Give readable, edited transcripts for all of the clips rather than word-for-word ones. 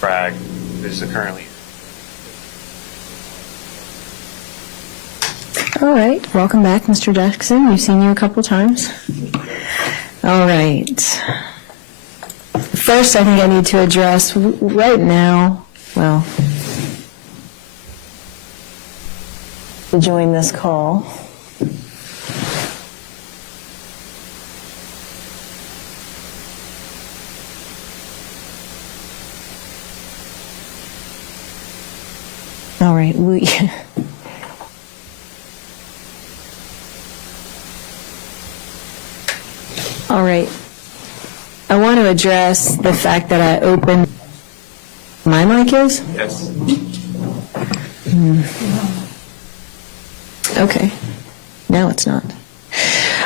Bragg, who's currently. All right, welcome back, Mr. Jackson. We've seen you a couple times. All right. First, I think I need to address right now, well, to join this call. All right, all right. I want to address the fact that I opened my mic is? Yes. Okay. Now it's not.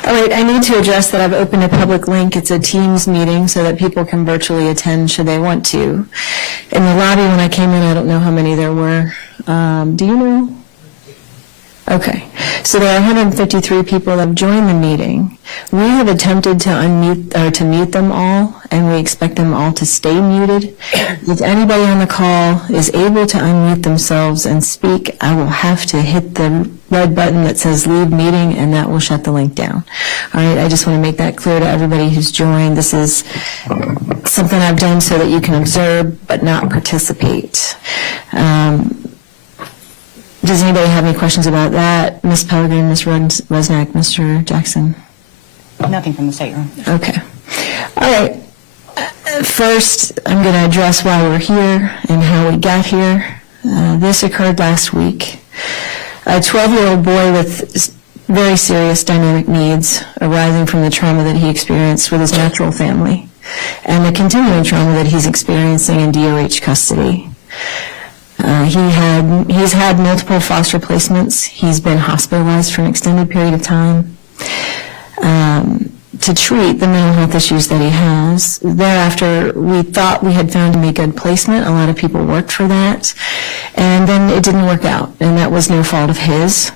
All right, I need to address that I've opened a public link. It's a Teams meeting so that people can virtually attend should they want to. In the lobby when I came in, I don't know how many there were. Do you know? Okay. So there are 153 people that have joined the meeting. We have attempted to unmute or to mute them all, and we expect them all to stay muted. If anybody on the call is able to unmute themselves and speak, I will have to hit the red button that says leave meeting, and that will shut the link down. All right, I just want to make that clear to everybody who's joined. This is something I've done so that you can observe but not participate. Does anybody have any questions about that? Ms. Pellegrin, Ms. Resnick, Mr. Jackson? Nothing from the stateroom. Okay. All right. First, I'm going to address why we're here and how we got here. This occurred last week. A 12-year-old boy with very serious dynamic needs arising from the trauma that he experienced with his natural family and the continuing trauma that he's experiencing in DOH custody. He's had multiple foster placements. He's been hospitalized for an extended period of time to treat the mental health issues that he has. Thereafter, we thought we had found him a good placement. A lot of people worked for that. And then it didn't work out, and that was no fault of his.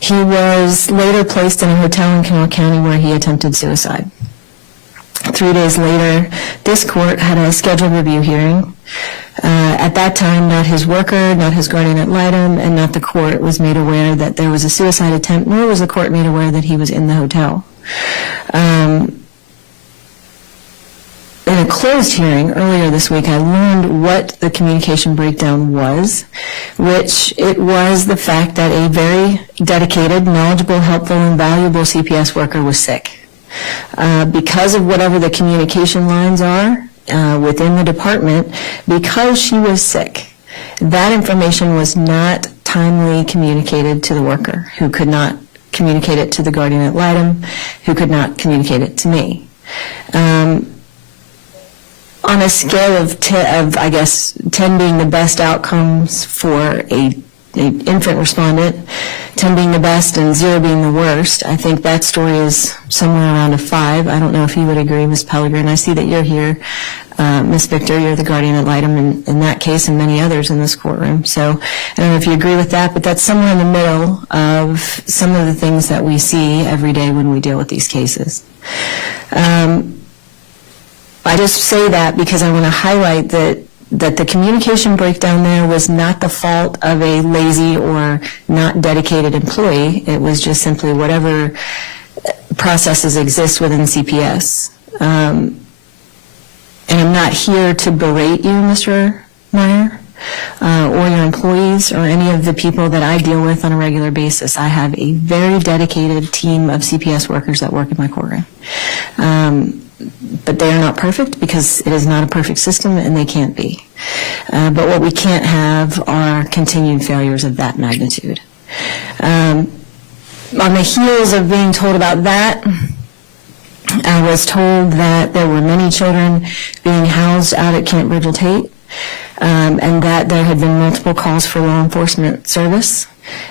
He was later placed in a hotel in Kanawha County where he attempted suicide. 3 days later, this court had a scheduled review hearing. At that time, not his worker, not his guardian ad litem, and not the court was made aware that there was a suicide attempt, nor was the court made aware that he was in the hotel. In a closed hearing earlier this week, I learned what the communication breakdown was, which it was the fact that a very dedicated, knowledgeable, helpful, and valuable CPS worker was sick. Because of whatever the communication lines are within the department, because she was sick, that information was not timely communicated to the worker, who could not communicate it to the guardian ad litem, who could not communicate it to me. On a scale of 10 being the best outcomes for a infant respondent, 10 being the best and 0 being the worst, I think that story is somewhere around a 5. I don't know if you would agree, Ms. Pellegrin. I see that you're here. Ms. Victor, you're the guardian ad litem in that case and many others in this courtroom. So I don't know if you agree with that, but that's somewhere in the middle of some of the things that we see every day when we deal with these cases. I just say that because I want to highlight that the communication breakdown there was not the fault of a lazy or not dedicated employee. It was just simply whatever processes exist within CPS. And I'm not here to berate you, Mr. Meyer, or your employees or any of the people that I deal with on a regular basis. I have a very dedicated team of CPS workers that work in my courtroom. But they are not perfect because it is not a perfect system and they can't be. But what we can't have are continued failures of that magnitude. On the heels of being told about that, I was told that there were many children being housed out at Camp Bridgel Tate, and that there had been multiple calls for law enforcement service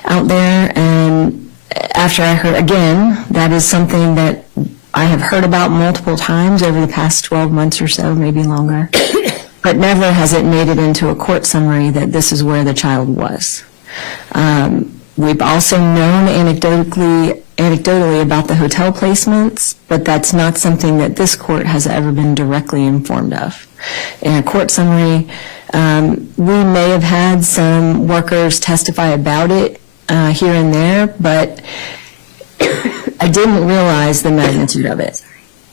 out there. And after I heard, again, that is something that I have heard about multiple times over the past 12 months or so, maybe longer, but never has it made it into a court summary that this is where the child was. We've also known anecdotally about the hotel placements, but that's not something that this court has ever been directly informed of. In a court summary, We may have had some workers testify about it here and there, but I didn't realize the magnitude of it.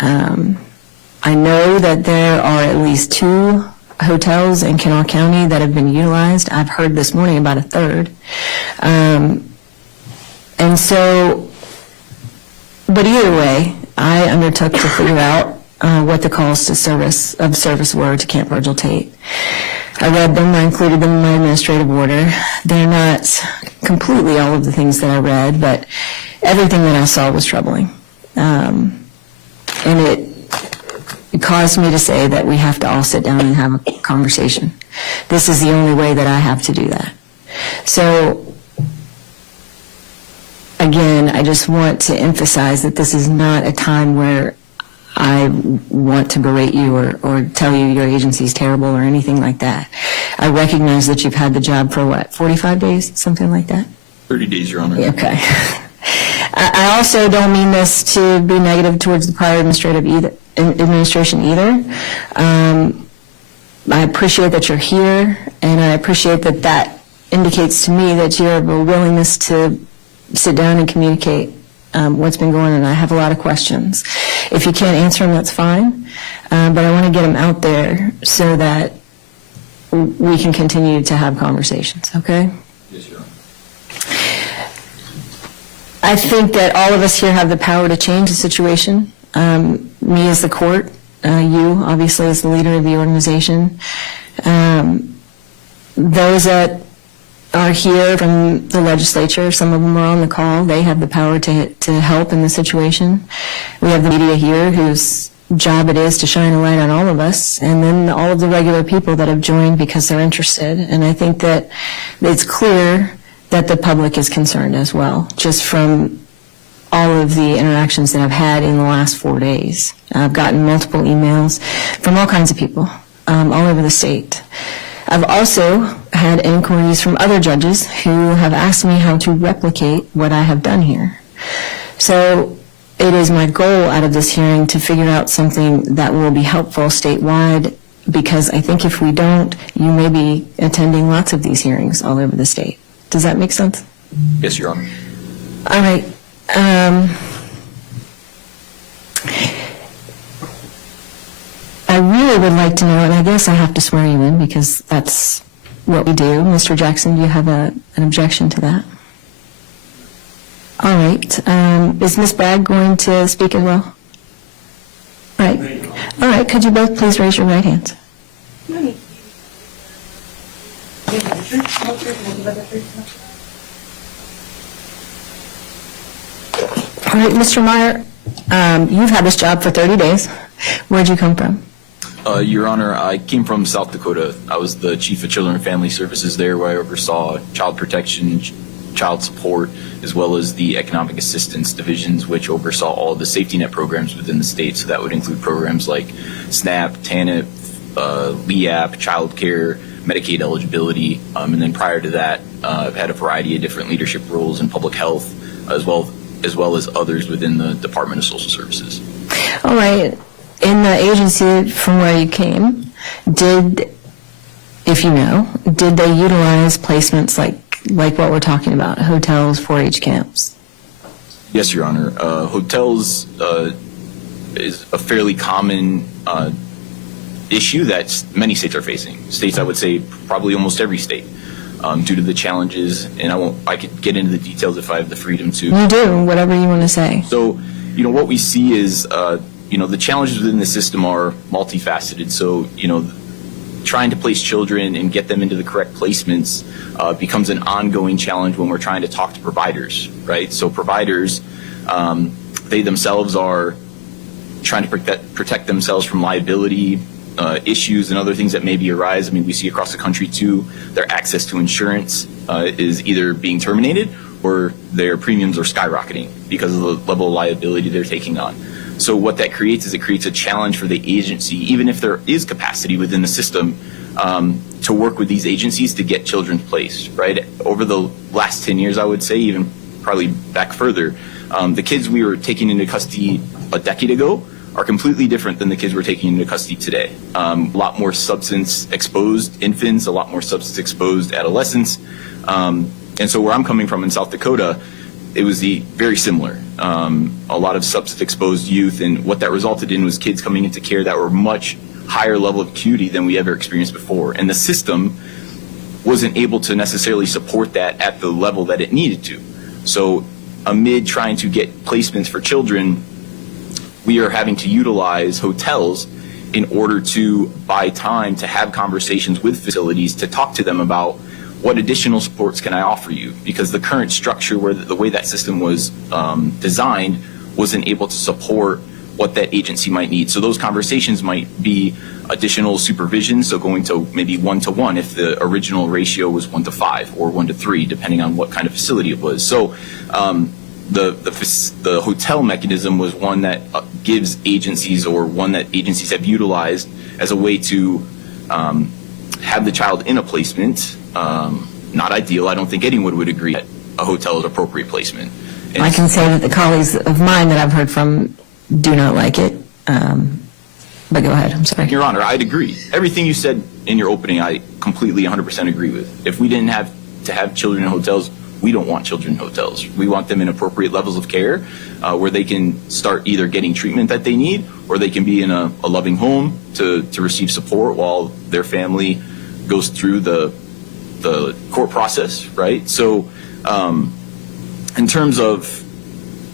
I know that there are at least 2 hotels in Kanawha County that have been utilized. I've heard this morning about a third. And so, but either way, I undertook to figure out what the calls to service were to Camp Virgil Tate. I read them, I included them in my administrative order. They're not completely all of the things that I read, but everything that I saw was troubling. And it caused me to say that we have to all sit down and have a conversation. This is the only way that I have to do that. So, again, I just want to emphasize that this is not a time where I want to berate you or tell you your agency is terrible or anything like that. I recognize that you've had the job for, 45 days, something like that? 30 days, Your Honor. Okay. I also don't mean this to be negative towards the prior administration either. I appreciate that you're here, and I appreciate that that indicates to me that you have a willingness to sit down and communicate what's been going on. I have a lot of questions. If you can't answer them, that's fine, but I want to get them out there so that we can continue to have conversations, okay? Yes, Your Honor. I think that all of us here have the power to change the situation. Me as the court, you obviously as the leader of the organization. Those that are here from the legislature, some of them are on the call, they have the power to help in the situation. We have the media here whose job it is to shine a light on all of us, and then all of the regular people that have joined because they're interested. And I think that it's clear that the public is concerned as well, just from all of the interactions that I've had in the last 4 days. I've gotten multiple emails from all kinds of people all over the state. I've also had inquiries from other judges who have asked me how to replicate what I have done here. So it is my goal out of this hearing to figure out something that will be helpful statewide, because I think if we don't, you may be attending lots of these hearings all over the state. Does that make sense? Yes, Your Honor. All right. I really would like to know, and I guess I have to swear you in because that's what we do. Mr. Jackson, do you have an objection to that? All right. Is Ms. Bragg going to speak as well? Right. All right. Could you both please raise your right hands? All right, Mr. Meyer, you've had this job for 30 days. Where'd you come from? Your Honor, I came from South Dakota. I was the Chief of Children and Family Services there, where I oversaw child protection, child support, as well as the economic assistance divisions, which oversaw all of the safety net programs within the state. So that would include programs like SNAP, TANF, LEAP, child care, Medicaid eligibility. And then prior to that, I've had a variety of different leadership roles in public health, as well as others within the Department of Social Services. All right. In the agency from where you came, if you know, did they utilize placements like what we're talking about, hotels, 4-H camps? Yes, Your Honor. Hotels is a fairly common issue that many states are facing. States, I would say, probably almost every state, due to the challenges. And I could get into the details if I have the freedom to. You do, whatever you want to say. So, what we see is, the challenges within the system are multifaceted. So, trying to place children and get them into the correct placements becomes an ongoing challenge when we're trying to talk to providers, right? So providers, they themselves are trying to protect themselves from liability issues and other things that maybe arise. I mean, we see across the country too, their access to insurance is either being terminated or their premiums are skyrocketing because of the level of liability they're taking on. So what that creates is it creates a challenge for the agency, even if there is capacity within the system, to work with these agencies to get children placed, right? Over the last 10 years, I would say, even probably back further, the kids we were taking into custody a decade ago are completely different than the kids we're taking into custody today. A lot more substance-exposed infants, a lot more substance-exposed adolescents. And so where I'm coming from in South Dakota, it was very similar. A lot of substance-exposed youth, and what that resulted in was kids coming into care that were much higher level of acuity than we ever experienced before. And the system wasn't able to necessarily support that at the level that it needed to. So amid trying to get placements for children, we are having to utilize hotels in order to buy time to have conversations with facilities to talk to them about what additional supports can I offer you, because the current structure, where the way that system was designed, wasn't able to support what that agency might need. So those conversations might be additional supervision, so going to maybe 1-to-1 if the original ratio was 1-to-5 or 1-to-3, depending on what kind of facility it was. So the hotel mechanism was one that gives agencies, or one that agencies have utilized as a way to have the child in a placement. Not ideal. I don't think anyone would agree that a hotel is appropriate placement. And I can say that the colleagues of mine that I've heard from do not like it. But go ahead, I'm sorry. Your Honor, I'd agree. Everything you said in your opening, I completely 100% agree with. If we didn't have to have children in hotels, we don't want children in hotels. We want them in appropriate levels of care where they can start either getting treatment that they need, or they can be in a loving home to receive support while their family goes through the court process, right? So in terms of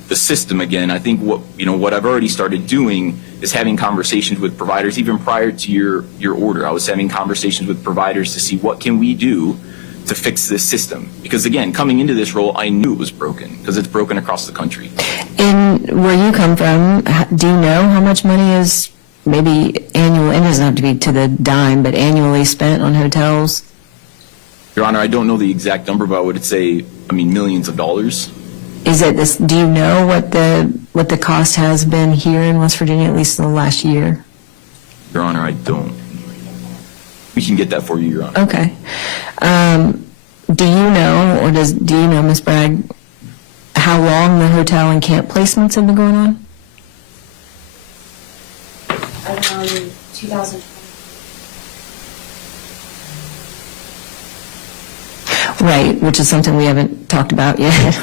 the system, again, I think what I've already started doing is having conversations with providers. Even prior to your order, I was having conversations with providers to see what can we do to fix this system. Because again, coming into this role, I knew it was broken, because it's broken across the country. And where you come from, do you know how much money is maybe annual, and it doesn't have to be to the dime, but annually spent on hotels? Your Honor, I don't know the exact number, but I would say, millions of dollars. Is it this? Do you know what the cost has been here in West Virginia, at least in the last year? Your Honor, I don't. We can get that for you, Your Honor. Okay. Do you know, or do you know, Ms. Bragg, how long the hotel and camp placements have been going on? 2020. Right, which is something we haven't talked about yet.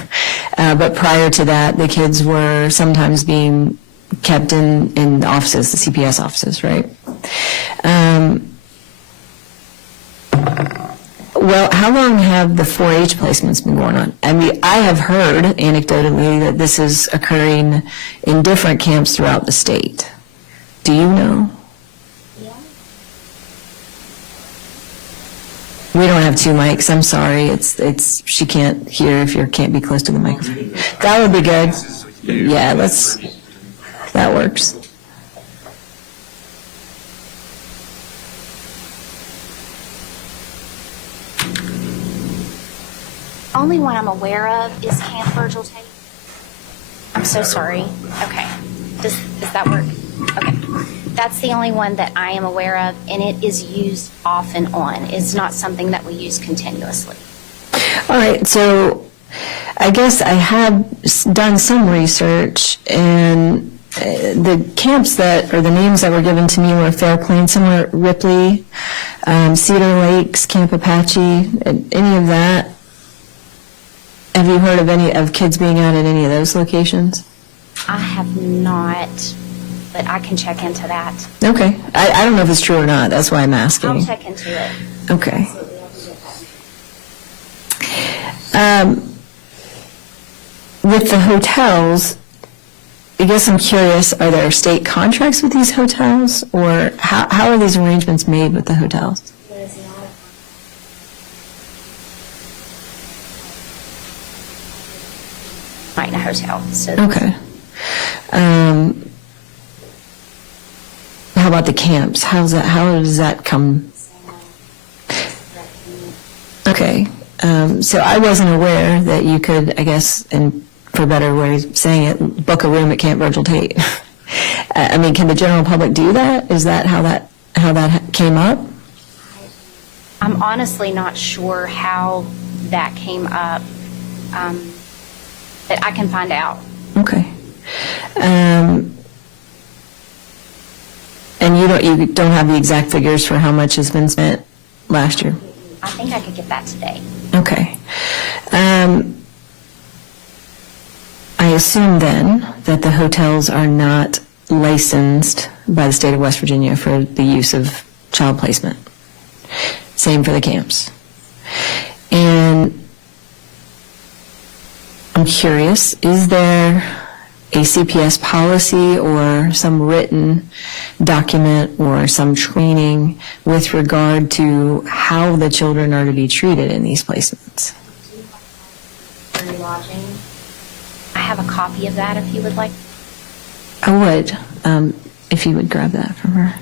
But prior to that, the kids were sometimes being kept in the offices, the CPS offices, right? Well, how long have the 4-H placements been going on? I have heard anecdotally that this is occurring in different camps throughout the state. Do you know? Yeah. We don't have 2 mics. I'm sorry. It's she can't hear if you can't be close to the microphone. That would be good. Yeah, that works. Only one I'm aware of is Camp Virgil Tate. I'm so sorry. Okay. Does that work? Okay. That's the only one that I am aware of, and it is used off and on. It's not something that we use continuously. All right, so I guess I have done some research, and the camps or the names that were given to me were Fair Plains, somewhere Ripley, Cedar Lakes, Camp Apache, any of that. Have you heard of any of kids being out at any of those locations? I have not, but I can check into that. Okay. I don't know if it's true or not. That's why I'm asking. I'll check into it. Okay. With the hotels, I guess I'm curious, are there state contracts with these hotels, or how are these arrangements made with the hotels? Right in a hotel. So Okay. How about the camps? How does that come? Okay. So I wasn't aware that you could, I guess, and for a better way of saying it, book a room at Camp Virgil Tate. Can the general public do that? Is that how that came up? I'm honestly not sure how that came up, but I can find out. Okay. you don't have the exact figures for how much has been spent last year? I think I could get that today. Okay. I assume then that the hotels are not licensed by the state of West Virginia for the use of child placement. Same for the camps. And I'm curious, is there a CPS policy or some written document or some training with regard to how the children are to be treated in these placements? Free lodging. I have a copy of that if you would like. I would, if you would grab that from her.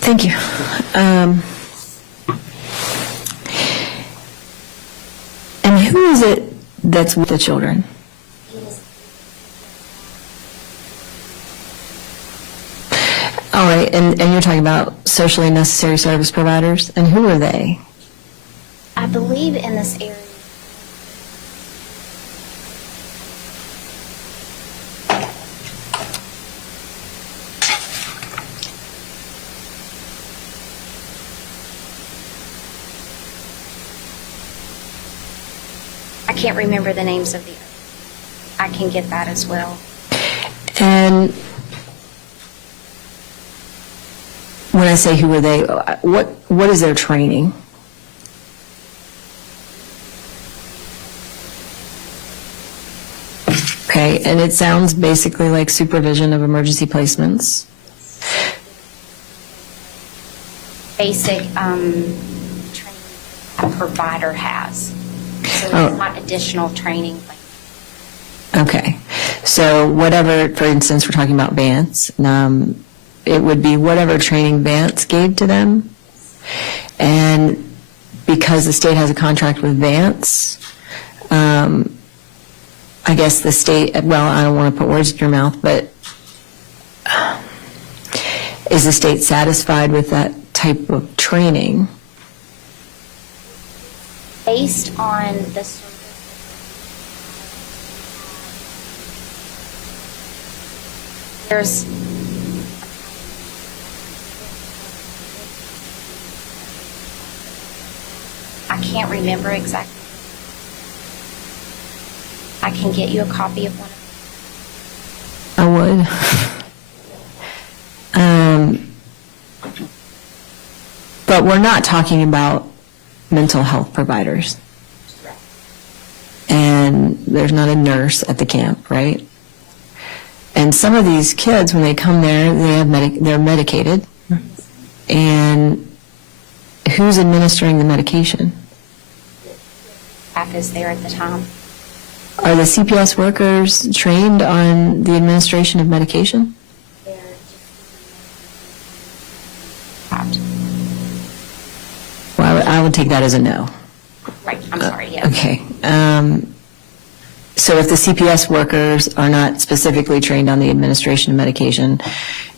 Thank you. And who is it that's with the children? All right, and you're talking about socially necessary service providers, and who are they? I believe in this area. I can't remember the names of the. I can get that as well. And when I say who are they, what is their training? Okay, and it sounds basically like supervision of emergency placements. Basic training a provider has. So it's not additional training. Okay, so whatever, for instance, we're talking about Vance, it would be whatever training Vance gave to them, and because the state has a contract with Vance, I guess the state, well, I don't want to put words in your mouth, but is the state satisfied with that type of training? Based on the service, there's I can't remember exactly. I can get you a copy of one of them. I would. But we're not talking about mental health providers. And there's not a nurse at the camp, right? And some of these kids, when they come there, they're medicated. And who's administering the medication? Staff is there at the time. Are the CPS workers trained on the administration of medication? Well, I would take that as a no. Right, I'm sorry, yeah. Okay. So if the CPS workers are not specifically trained on the administration of medication,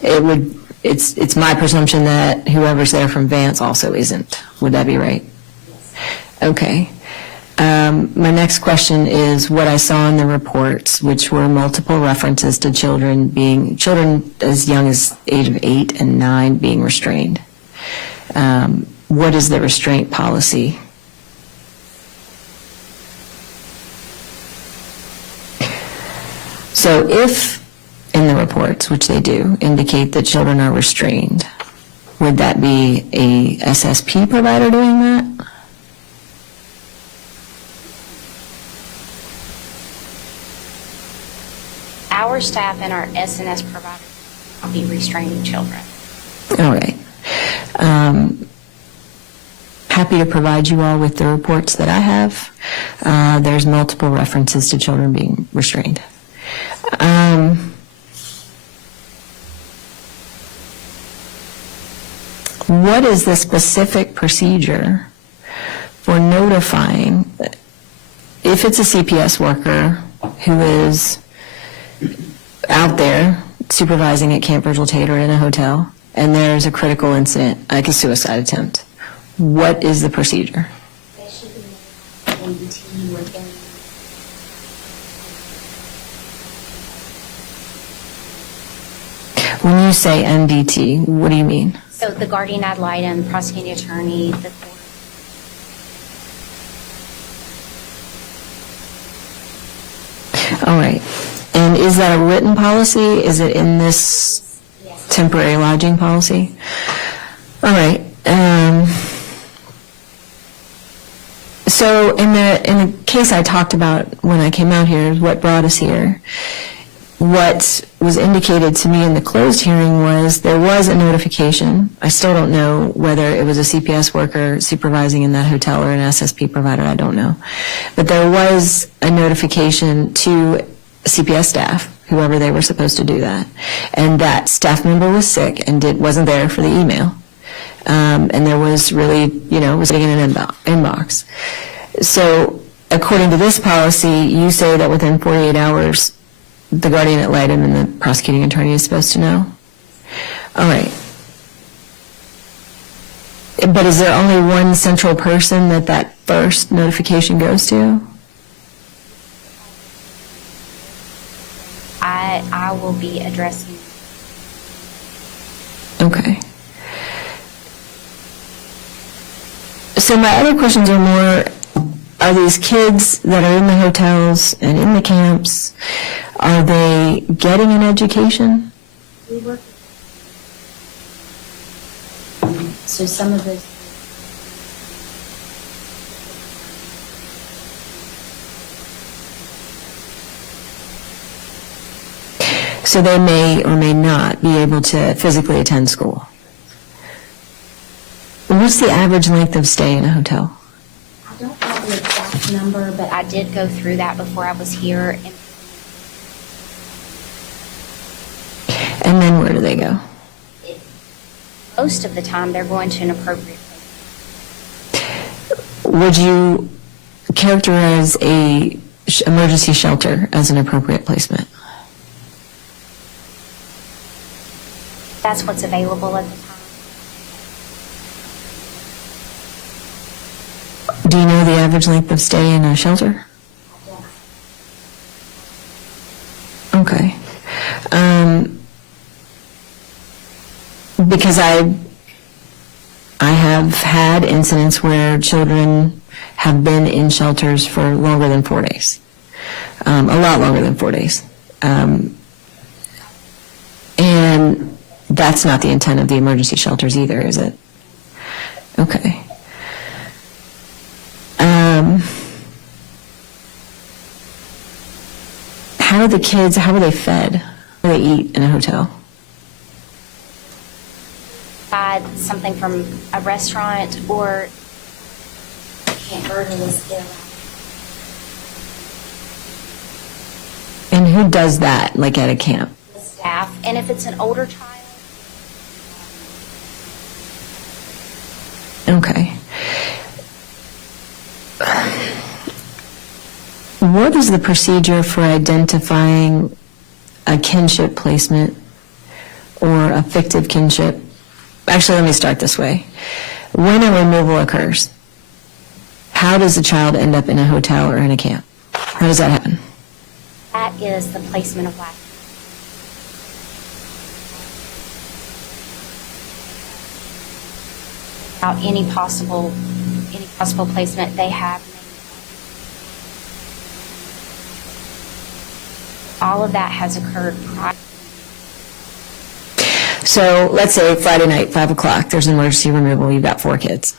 it's my presumption that whoever's there from Vance also isn't. Would that be right? Okay. My next question is what I saw in the reports, which were multiple references to children as young as age of 8 and 9 being restrained. What is the restraint policy? So if in the reports, which they do, indicate that children are restrained, would that be a SSP provider doing that? Our staff and our SNS providers will be restraining children. All right. Happy to provide you all with the reports that I have. There's multiple references to children being restrained. What is the specific procedure for notifying if it's a CPS worker who is out there supervising at Camp Virgil Tate or in a hotel and there's a critical incident, like a suicide attempt? What is the procedure? They should be MDT within. When you say MDT, what do you mean? So the guardian ad litem, prosecuting attorney, the court. All right. And is that a written policy? Is it in this temporary lodging policy? All right. So in the case I talked about when I came out here, what brought us here, what was indicated to me in the closed hearing was there was a notification. I still don't know whether it was a CPS worker supervising in that hotel or an SSP provider. I don't know. But there was a notification to CPS staff, whoever they were supposed to do that, and that staff member was sick and wasn't there for the email. And there was really, was sitting in an inbox. So according to this policy, you say that within 48 hours, the guardian ad litem and the prosecuting attorney is supposed to know? All right. But is there only one central person that first notification goes to? I will be addressing. Okay. So my other questions are more, are these kids that are in the hotels and in the camps, are they getting an education? We work. So some of those. So they may or may not be able to physically attend school. What's the average length of stay in a hotel? I don't have the exact number, but I did go through that before I was here. And then where do they go? Most of the time, they're going to an appropriate place. Would you characterize a emergency shelter as an appropriate placement? That's what's available at the time. Do you know the average length of stay in a shelter? Okay. Because I have had incidents where children have been in shelters for longer than 4 days, a lot longer than 4 days. And that's not the intent of the emergency shelters either, is it? Okay. How are the kids, how are they fed? How do they eat in a hotel? Buy something from a restaurant or can't order this there. And who does that, like at a camp? The staff, and if it's an older child, Okay. What is the procedure for identifying a kinship placement or a fictive kinship? Actually, let me start this way. When a removal occurs, how does a child end up in a hotel or in a camp? How does that happen? that is the placement of life. Without any possible placement they have. All of that has occurred prior. So let's say Friday night, 5 o'clock, there's an emergency removal, you've got 4 kids.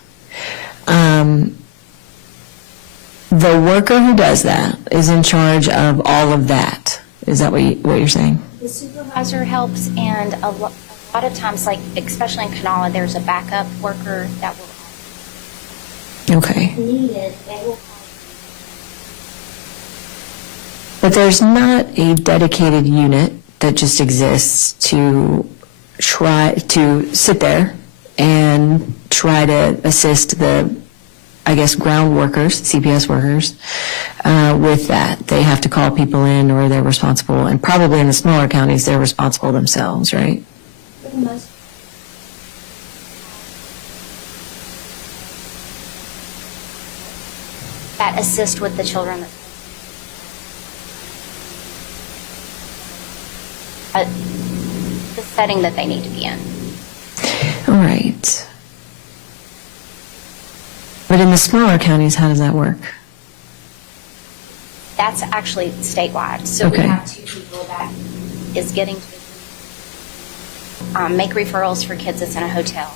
The worker who does that is in charge of all of that. Is that what you're saying? The supervisor helps, and a lot of times, like especially in Kanawha, there's a backup worker that will. Okay. If needed, they will. But there's not a dedicated unit that just exists to try to sit there and try to assist the, I guess, ground workers, CPS workers, with that. They have to call people in, or they're responsible, and probably in the smaller counties, they're responsible themselves, right? For the most. that assist with the children. The setting that they need to be in. All right. But in the smaller counties, how does that work? That's actually statewide. So Okay. we have 2 people that is getting to make referrals for kids that's in a hotel.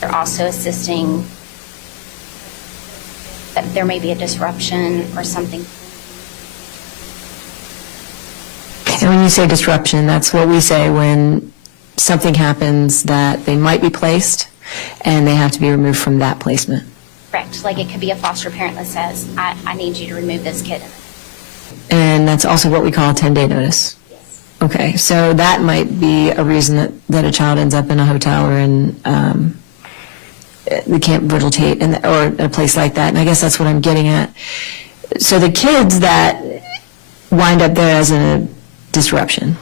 They're also assisting that there may be a disruption or something. And when you say disruption, that's what we say when something happens that they might be placed and they have to be removed from that placement. Correct. Like it could be a foster parent that says, I need you to remove this kid. And that's also what we call a 10-day notice. Yes. Okay, so that might be a reason that a child ends up in a hotel or in the Camp Virgil Tate or a place like that. And I guess that's what I'm getting at. So the kids that wind up there as a disruption,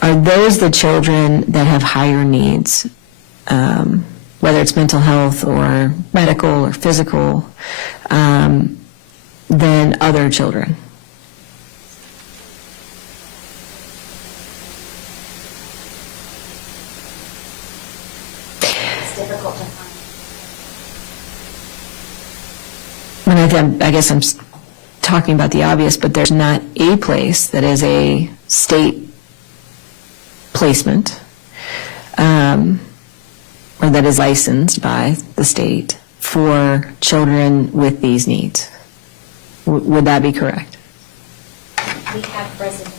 are those the children that have higher needs, whether it's mental health or medical or physical, than other children? It's difficult to find. I guess I'm talking about the obvious, but there's not a place that is a state placement or that is licensed by the state for children with these needs. Would that be correct? We have residents.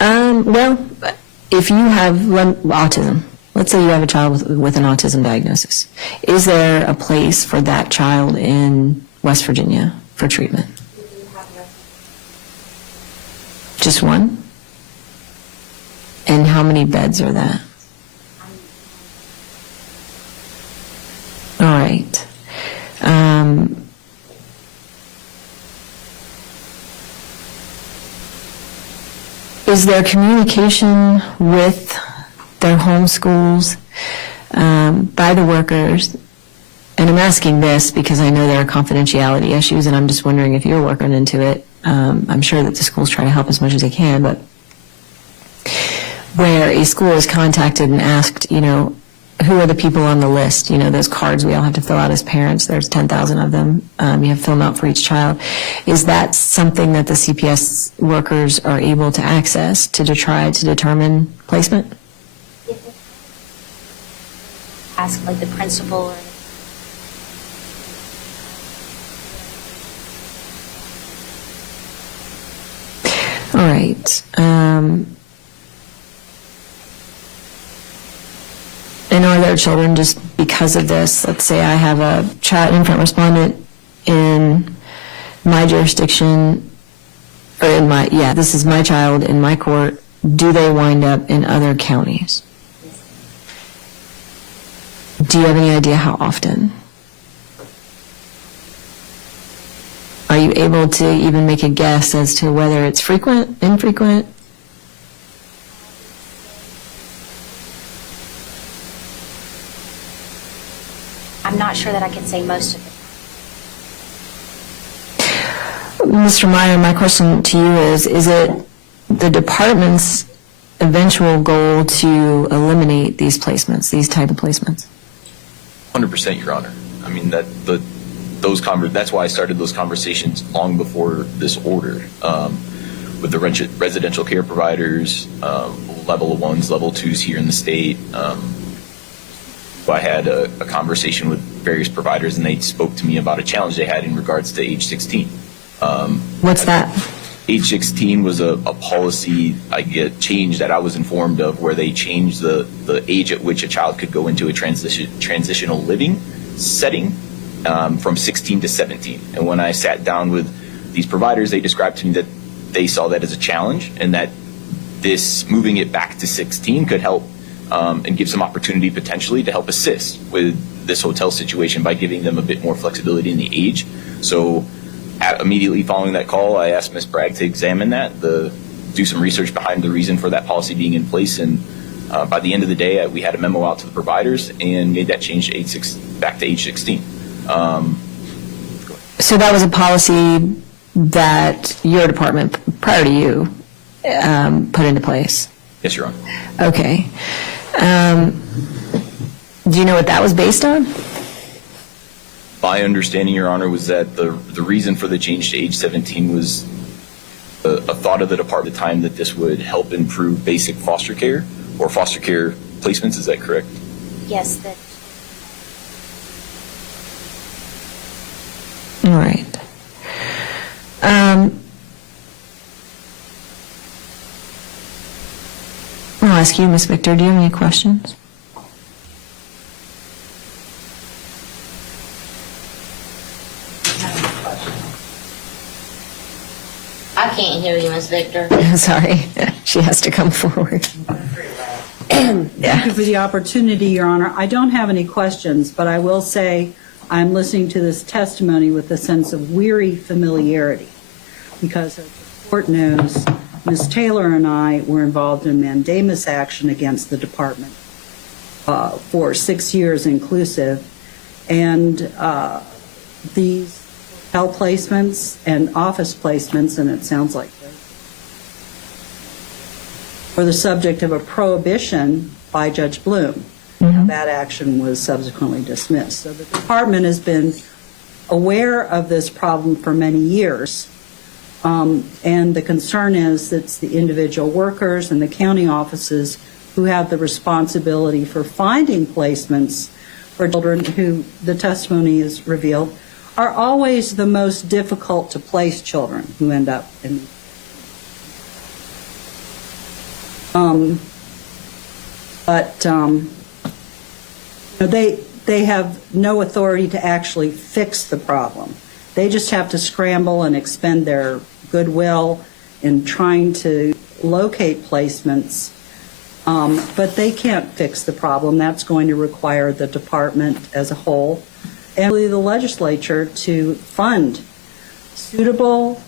Well, if you have autism, let's say you have a child with an autism diagnosis, is there a place for that child in West Virginia for treatment? We do have residents. Just one? And how many beds are that? All right. Is there communication with their home schools by the workers? And I'm asking this because I know there are confidentiality issues, and I'm just wondering if you're working into it. I'm sure that the schools try to help as much as they can, but where a school is contacted and asked, who are the people on the list? Those cards we all have to fill out as parents. There's 10,000 of them. You have to fill them out for each child. Is that something that the CPS workers are able to access to try to determine placement? Ask like the principal or All right. And are there children just because of this? Let's say I have a child infant respondent in my jurisdiction, or this is my child in my court. Do they wind up in other counties? Do you have any idea how often? Are you able to even make a guess as to whether it's frequent, infrequent? I'm not sure that I can say most of it. Mr. Meyer, my question to you is it the department's eventual goal to eliminate these placements, these type of placements? 100%, Your Honor. I mean, that's why I started those conversations long before this order with the residential care providers, level 1s, level 2s here in the state. I had a conversation with various providers, and they spoke to me about a challenge they had in regards to age 16. What's that? Age 16 was a policy change that I was informed of, where they changed the age at which a child could go into a transitional living setting from 16 to 17. And when I sat down with these providers, they described to me that they saw that as a challenge, and that this moving it back to 16 could help and give some opportunity potentially to help assist with this hotel situation by giving them a bit more flexibility in the age. So immediately following that call, I asked Ms. Bragg to examine that, do some research behind the reason for that policy being in place, and By the end of the day, we had a memo out to the providers and made that change to back to age 16. So that was a policy that your department, prior to you, put into place? Yes, Your Honor. Okay. Do you know what that was based on? My understanding, Your Honor, was that the reason for the change to age 17 was a thought of the department at the time that this would help improve basic foster care or foster care placements. Is that correct? Yes, that. All right. I'll ask you, Ms. Victor, do you have any questions? I can't hear you, Miss Victor. Sorry, she has to come forward. Thank you for the opportunity, Your Honor. I don't have any questions, but I will say I'm listening to this testimony with a sense of weary familiarity because, as the court knows, Ms. Taylor and I were involved in mandamus action against the department for 6 years inclusive, and these health placements and office placements, and it sounds like this, were the subject of a prohibition by Judge Bloom. That action was subsequently dismissed. So the department has been aware of this problem for many years, and the concern is that it's the individual workers and the county offices who have the responsibility for finding placements for children who, the testimony is revealed, are always the most difficult to place children who end up in. They have no authority to actually fix the problem. They just have to scramble and expend their goodwill in trying to locate placements, but they can't fix the problem. That's going to require the department as a whole and the legislature to fund suitable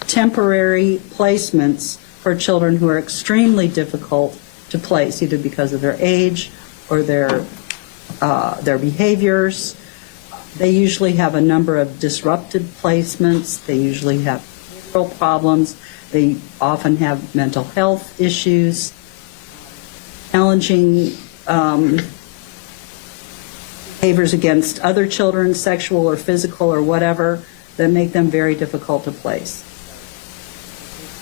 temporary placements for children who are extremely difficult to place, either because of their age or their behaviors. They usually have a number of disrupted placements. They usually have behavioral problems. They often have mental health issues, challenging behaviors against other children, sexual or physical or whatever, that make them very difficult to place.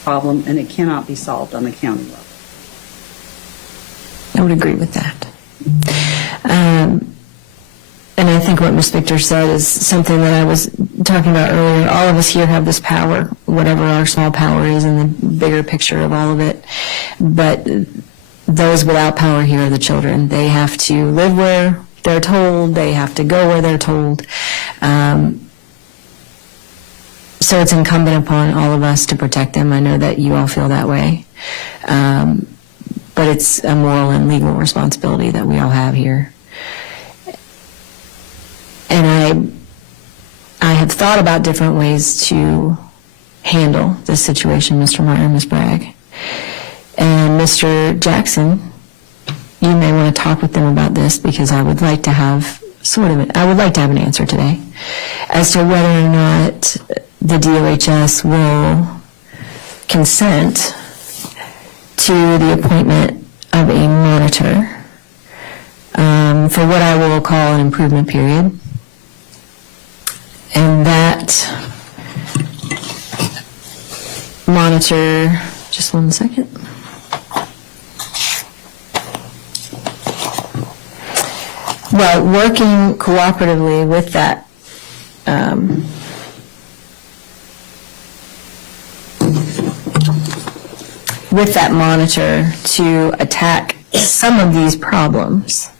Problem, and it cannot be solved on the county level. I would agree with that. And I think what Ms. Victor said is something that I was talking about earlier. All of us here have this power, whatever our small power is in the bigger picture of all of it. But those without power here are the children. They have to live where they're told. They have to go where they're told. So it's incumbent upon all of us to protect them. I know that you all feel that way. But it's a moral and legal responsibility that we all have here. And I have thought about different ways to handle this situation, Mr. Meyer and Ms. Bragg. And Mr. Jackson, you may want to talk with them about this because I would like to have an answer today as to whether or not the DOHS will consent to the appointment of a monitor for what I will call an improvement period. And that monitor, just one second. Well, working cooperatively with that monitor to attack some of these problems.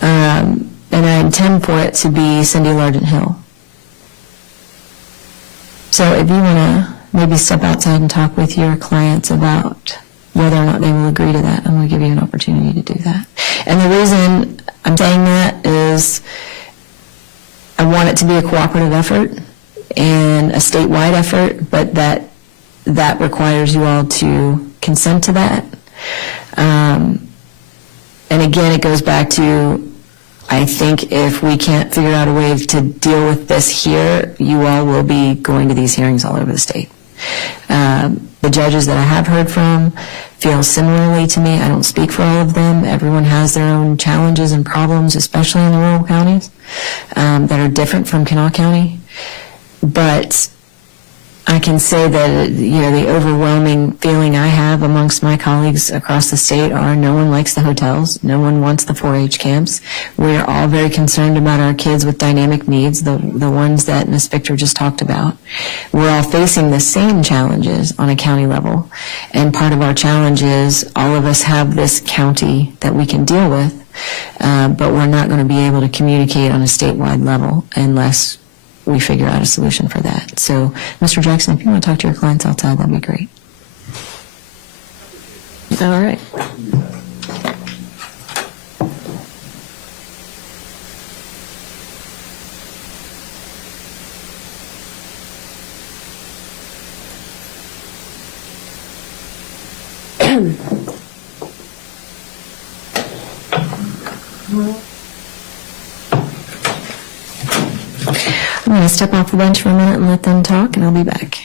And I intend for it to be Cindy Largent Hill. So if you want to maybe step outside and talk with your clients about whether or not they will agree to that, I'm going to give you an opportunity to do that. And the reason I'm saying that is I want it to be a cooperative effort and a statewide effort, but that requires you all to consent to that. And again, it goes back to, I think if we can't figure out a way to deal with this here, you all will be going to these hearings all over the state. The judges that I have heard from feel similarly to me. I don't speak for all of them. Everyone has their own challenges and problems, especially in the rural counties, that are different from Kanawha County. But I can say that, the overwhelming feeling I have amongst my colleagues across the state are no one likes the hotels. No one wants the 4-H camps. We're all very concerned about our kids with dynamic needs, the ones that Ms. Victor just talked about. We're all facing the same challenges on a county level. And part of our challenge is all of us have this county that we can deal with, but we're not going to be able to communicate on a statewide level unless we figure out a solution for that. So, Mr. Jackson, if you want to talk to your clients outside, that'd be great. All right. I'm going to step off the bench for a minute and let them talk, and I'll be back.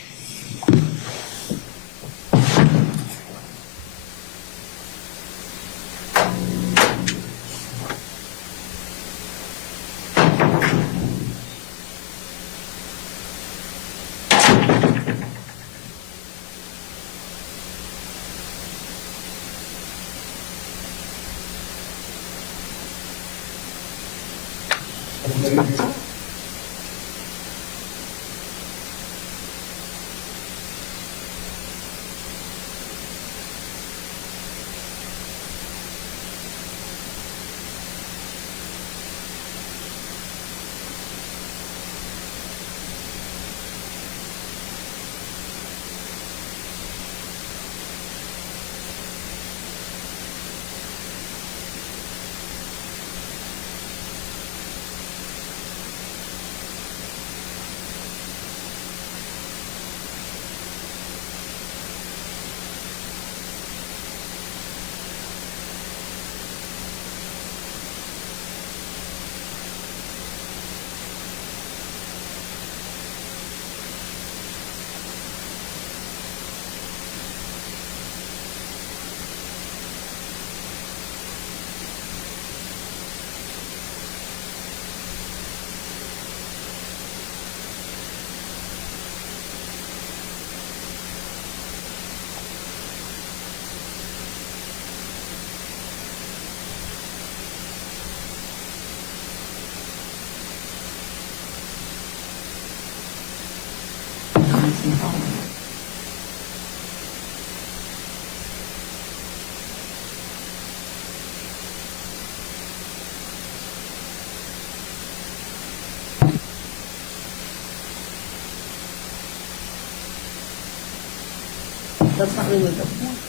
That's not really the point.